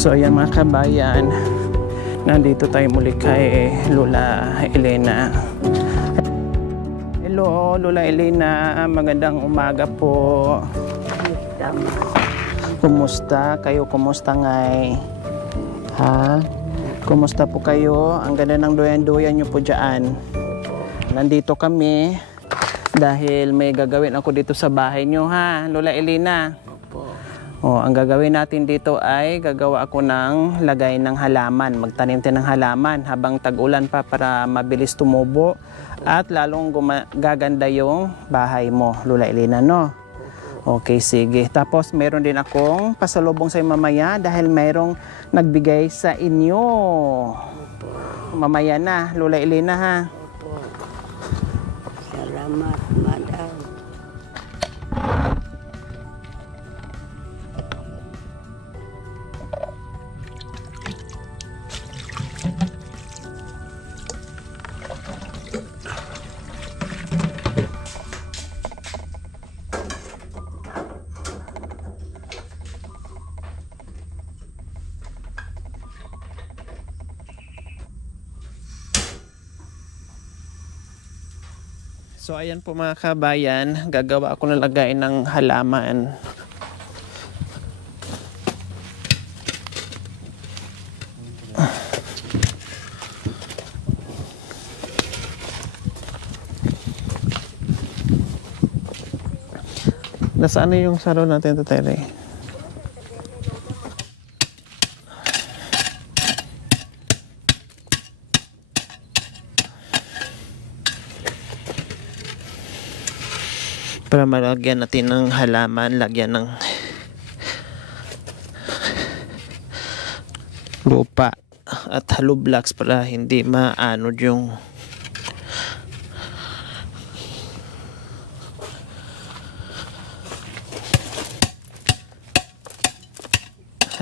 So ayan mga kabayan, nandito tayo muli kay Lola Elena. Hello Lola Elena, magandang umaga po. Kumusta kayo? Kumusta ngay? Ha? Kumusta po kayo? Ang ganda ng doyan-doyan nyo po dyan. Nandito kami dahil may gagawin ako dito sa bahay nyo, ha Lola Elena? Oh, ang gagawin natin dito ay gagawa ako ng lagay ng halaman. Magtanim tayo ng halaman habang tag-ulan pa para mabilis tumubo at lalong gaganda yung bahay mo, Lola Elena, no? Okay, sige. Tapos meron din akong pasalubong sa mamaya dahil mayroong nagbigay sa inyo. Mamaya na, Lola Elena, ha? Opo. Salamat, madam. So ayan po mga kabayan, gagawa ako ng lagay ng halaman. Nasaan na yung saro natin, Tatere? Para malagyan natin ng halaman, lagyan ng lupa at hollow blocks para hindi maanod yung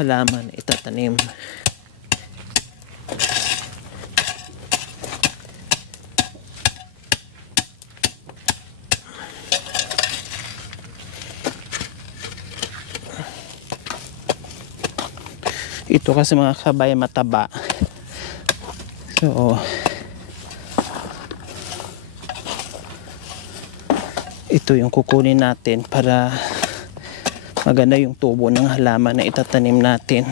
halaman itatanim. Ito kasi mga kabayan mataba. So ito yung kukunin natin para maganda yung tubo ng halaman na itatanim natin.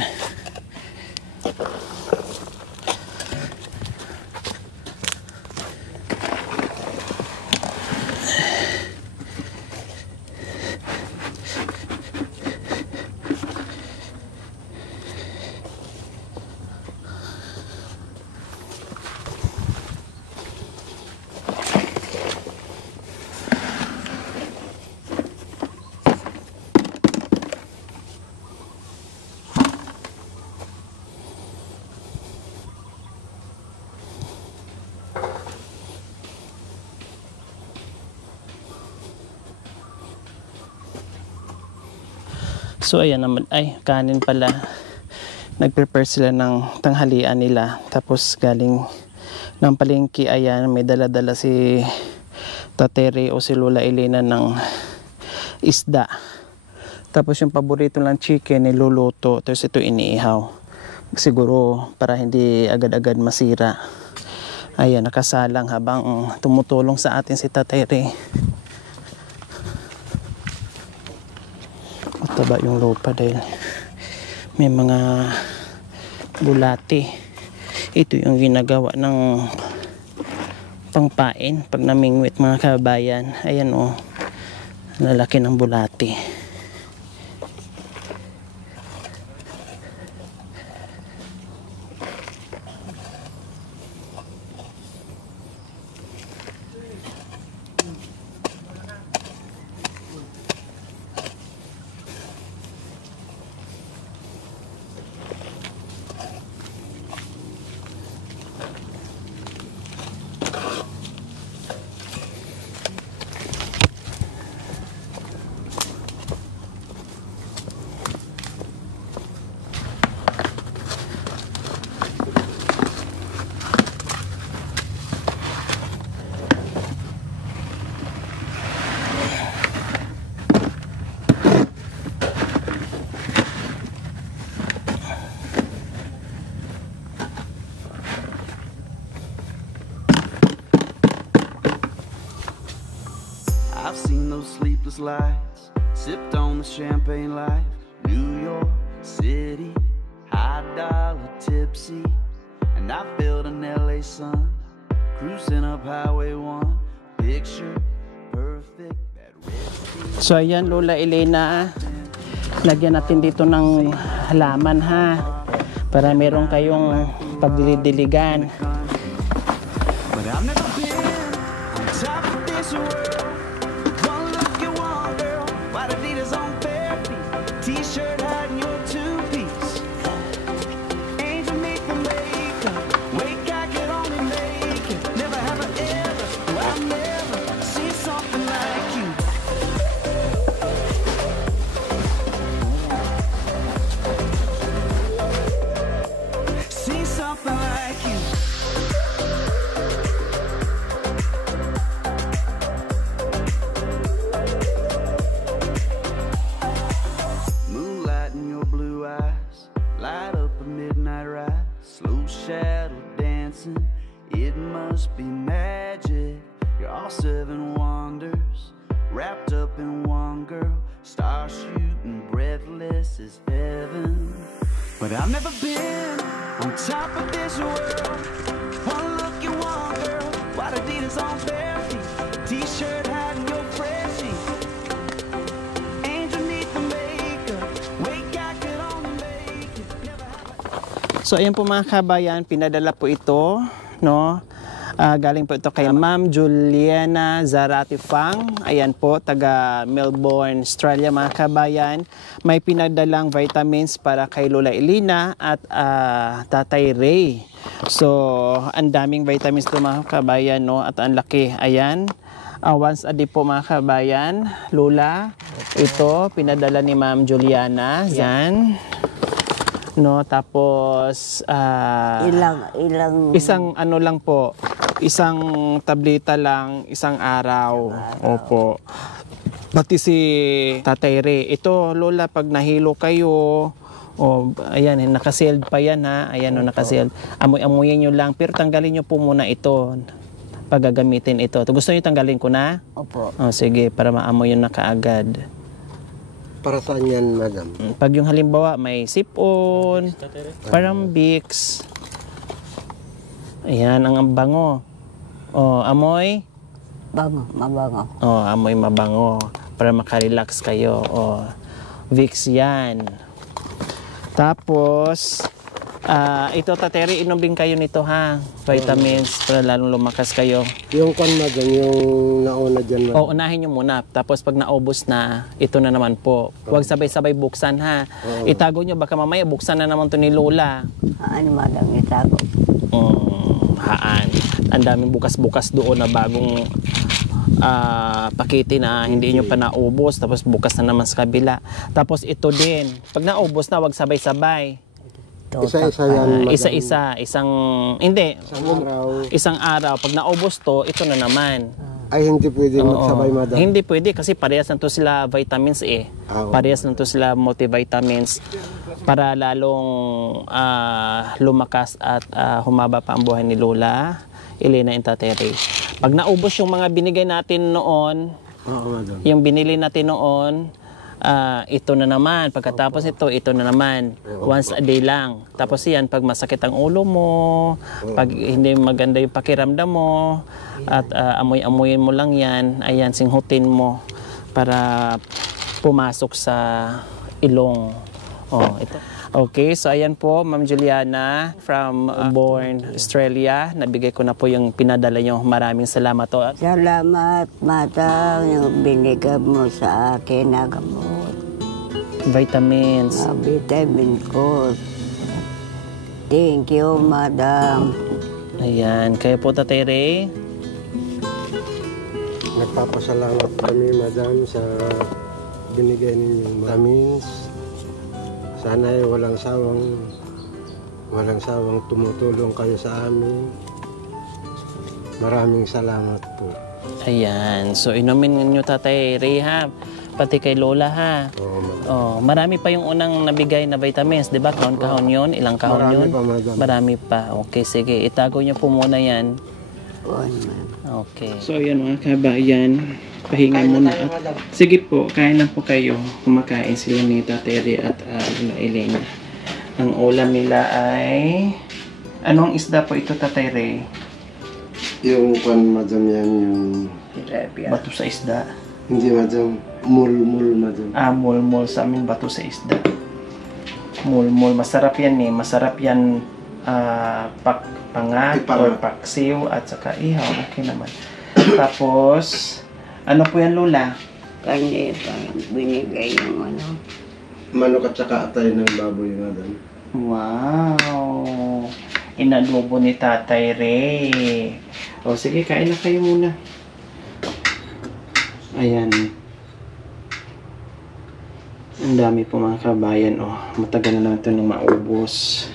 So ayan naman, ay kanin pala. Nag-prepare sila ng tanghalian nila. Tapos galing ng palengke, ayan, may dala-dala si Tatere o si Lola Elena ng isda. Tapos yung paborito lang chicken, niluluto. Tapos ito iniihaw. Siguro para hindi agad-agad masira. Ayan, nakasalang habang tumutulong sa atin si Tatere. Mataba yung lupa dahil may mga bulate. Ito yung ginagawa ng pangpain pag namingwit mga kabayan. Ayan o, lalaki ng bulate. I've seen those sleepless lights, sipped on the champagne life. New York City, high dollar tipsy, and I felt an LA sun, cruising up Highway 1, picture perfect. That red So ayan, Lola Elena, lagyan natin dito ng halaman ha, para meron kayong pagdidiligan. But I've never been on top of this world. One look at one girl, white Adidas on bare feet, t-shirt hiding your two-piece. Angel meet the makeup, wake I could only make it. Never have I ever, no, I've never seen something like you. Seen something like you. Moonlight in your blue eyes, light up a midnight ride, slow shadow dancing, it must be magic. You're all seven wonders, wrapped up in one girl, star shooting breathless as heaven. But I've never been on top of this world. One look at one girl, white Adidas on bare feet, t-shirt hiding your freshie. Angel neath the makeup, wake I could only make it. Never have So ayan po mga kabayan, pinadala po ito, no? Galing po ito kay Ma'am Juliana Zarate Fang. Ayan po, taga Melbourne, Australia mga kabayan. May pinadalang vitamins para kay Lola Elena at Tatay Ray. So, ang daming vitamins ito mga kabayan, no? At ang laki. Ayan. Once a day po mga kabayan. Lola, ito, pinadala ni Ma'am Juliana. Yan. No, tapos isang ano lang po, isang tableta lang, isang araw. Opo. Pati si Tatay Ray. Ito, Lola, pag nahilo kayo, ayan, nakasealed pa yan ha. Ayan, nakasealed. Amoy-amoyin nyo lang, pero tanggalin nyo po muna ito pag gagamitin ito. Gusto nyo tanggalin ko na? Opo. Sige, para maamoy yun na kaagad. Para saan yan, madam? Pag yung halimbawa may sipon, parang Vicks. Ayan, ang bango. Amoy? Bango, mabango. Amoy mabango. Para makarelax kayo. Vicks yan. Tapos, ito Tateri, inumin kayo nito ha. Vitamins, para lalong lumakas kayo. Yung kan, madam, yung nauna dyan, madam. Unahin nyo muna. Tapos pag naubos na, ito na naman po. Huwag sabay-sabay buksan ha. Itago nyo, baka mamaya buksan na naman to ni Lola. Ano, madam, itago? Haan. Ang daming bukas-bukas doon na bagong pakete na hindi nyo pa naubos. Tapos bukas na naman sa kabila. Tapos ito din. Pag naubos na, huwag sabay-sabay. Isa-isa yan, madam. Isa-isa. Hindi. Isang araw. Isang araw. Pag naubos to, ito na naman. Ay, hindi pwede magsabay, madam. Hindi pwede kasi parehas na to sila vitamins eh. Parehas na to sila multivitamins para lalong lumakas at humaba pa ang buhay ni Lola Elena and Tatay Ray. Pag naubos yung mga binigay natin noon, madam. yung binili natin noon, ito na naman. Pagkatapos ito na naman. Once a day lang. Tapos yan, pag masakit ang ulo mo, pag hindi maganda yung pakiramdam mo, at amoy-amoyin mo lang yan, ayan, singhutin mo para pumasok sa ilong. Ito. Okay, so ayan po, Ma'am Juliana from Melbourne, Australia. Nabigay ko na po yung pinadala nyo. Maraming salamat to. Salamat, Matang, yung binigay mo sa akin na gamot. Vitamins. Vitamin ko. Thank you, Madam. Ayan, kayo po Tatay Ray. Nagpapasalamat kami, madam, sa binigay ninyong vitamins. Sana ay walang sawang tumutulong kayo sa amin. Maraming salamat po. Ayan. So, inumin nyo Tatay Ray ha. Pati kay Lola ha. Marami pa yung unang nabigay na vitamins. Diba? Kahon yun? Ilang kahon Marami yun? pa, madam. Marami pa. Okay, sige. Itago nyo po muna yan. kuwan man. Okay. So, ayan mga kabayan. Pahinga muna. Sige po, kain na po kayo. Kumakain sila ni Tatay Ray at Lola Elena. Ang ulam nila ay... Anong isda po ito, Tatay Ray? Yung kwan, madam, yan yung... Tilapia. Bato sa isda. Hindi, madam. Mul, madam. Mulmul sa amin, bato sa isda. Mulmul. Masarap yan eh. Masarap yan pangat or paksiw at saka ihaw. Okay naman. Tapos, ano po yan, Lola? Kanya pa binigay yung ano. Manok at saka atay ng baboy, madam. Wow! Inadobo ni Tatay Ray. O sige, kain na kayo muna. Ayan. Ang dami po mga kabayan. O, matagal na lang ito nang maubos.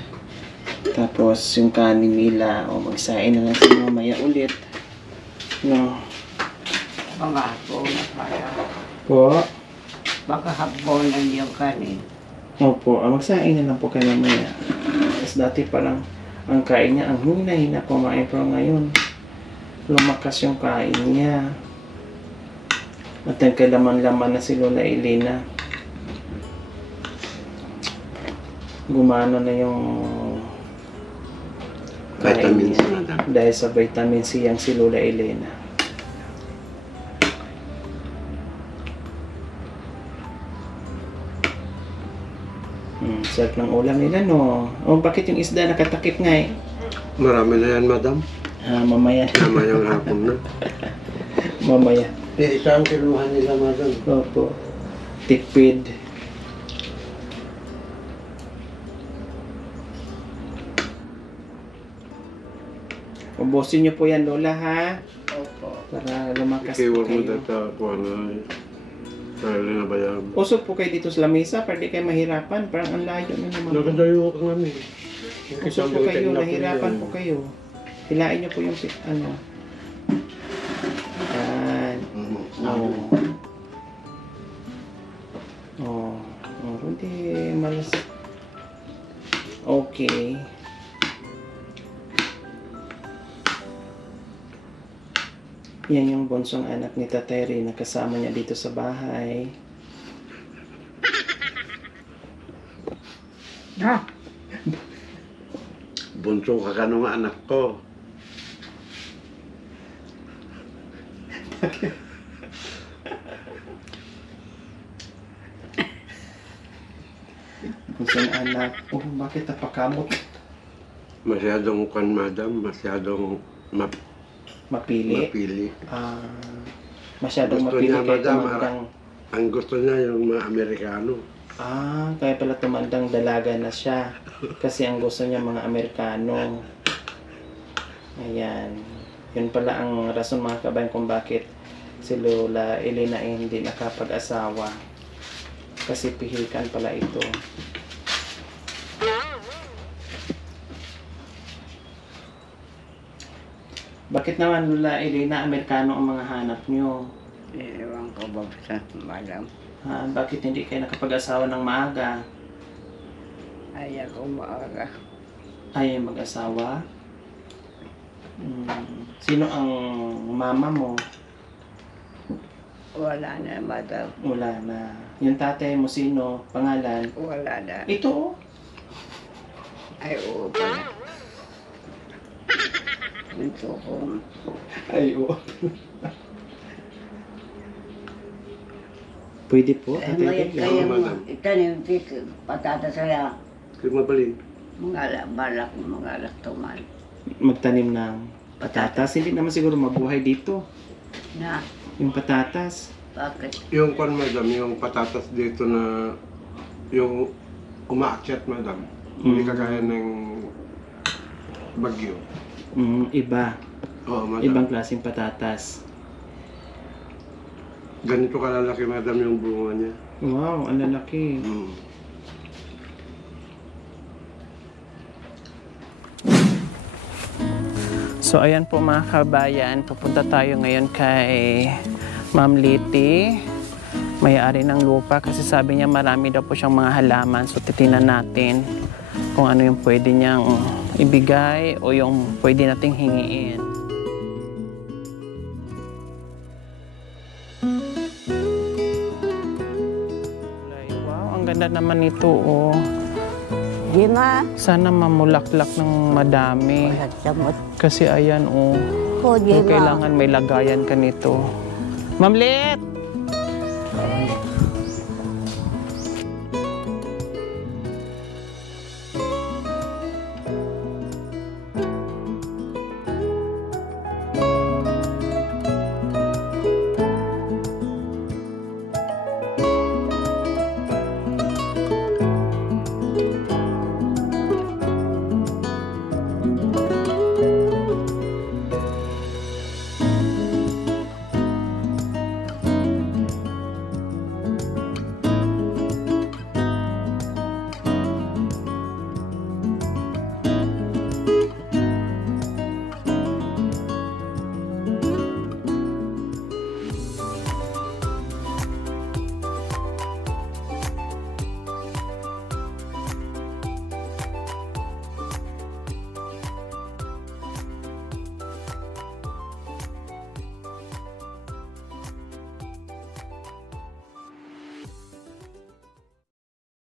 Tapos yung kanin nila. O, magsain na lang sila mamaya ulit. No. Baka hapon na pala. Po. Baka hapon na yung kanin. Opo, magsain na lang po kayo mamaya. Tapos dati parang ang kain niya, ang hina-hina kumain, pero ngayon lumakas yung kain niya. At nagkalaman-laman na si Lola Elena. Gumano na yung kain Vitamins, niya. madam. Dahil sa vitamin C yang si Lola Elena. Sarap ng ulam nila, no? O, bakit yung isda nakatakip nga eh? Marami na yan, madam. Mamaya. Mamayang hapon na. Mamaya. Isang kiluhan nila, madam. Opo. Tipid. Ubusin niyo po yan, Lola, ha? Opo. Para lumakas po Ikiwan mo kayo. data po, ano, dahil na bayan. Usok po kayo dito sa lamesa para di kayo mahirapan. Parang ang layo na naman. Nagadayo ko nga eh. Usok po kayo, nahirapan po kayo. Hilain niyo po yung ano. Yan. Oh. Oh. Oh, hindi malas. Okay. Yan yung bonsong anak ni Tatay Ray na kasama niya dito sa bahay. Bunso ka kanong anak ko. Bonsong anak. Oh, bakit napakamot? Masyadong kwan, madam. Masyadong Mapili? mapili. Masyadong Gusto mapili niya, kayo madam, tumandang. Ang gusto niya yung mga Amerikano. Kaya pala tumandang dalaga na siya. Kasi ang gusto niya mga Amerikano. Ayan. Yun pala ang rason mga kabayan kung bakit si Lola Elena ay hindi nakapag-asawa. Kasi pihikan pala ito. Bakit naman Lola Elena, Amerikano ang mga hanap nyo? Ewan ko ba sa malam. Bakit hindi kayo nakapag-asawa ng maaga? Ayaw ko maaga. Ayaw mag-asawa? Sino ang mama mo? Wala na madam. Wala na. Yung tatay mo sino? Pangalan? Wala na. Ito. Ay, oo pala. Ito ko. Ay, oo. Pwede po, tatay. Mayat kayo madam. itanim dito. Patatas saya. Kaya mabalin. Mga balak, mga laktuman. Magtanim ng patatas. Hindi naman siguro mabuhay dito. Na, Yung patatas. bakit? Yung kwan, madam, yung patatas dito na yung umaakyat, madam. Hindi kagaya ng bagyo. Iba. Oo, madam. Ibang klaseng patatas. Ganito kalalaki, madam, yung bunga niya. Wow, ang lalaki. So ayan po mga kabayan, pupunta tayo ngayon kay Ma'am Liti, may-ari ng lupa, kasi sabi niya marami daw po siyang mga halaman. So titinan natin kung ano yung pwede niyang ibigay o yung pwede nating hingiin. naman ito, oh. Di ma. Sana mamulaklak ng madami. Walang samot Kasi ayan, oh. ko, di Kung ma. kailangan may lagayan ka nito. Ma'am Lit!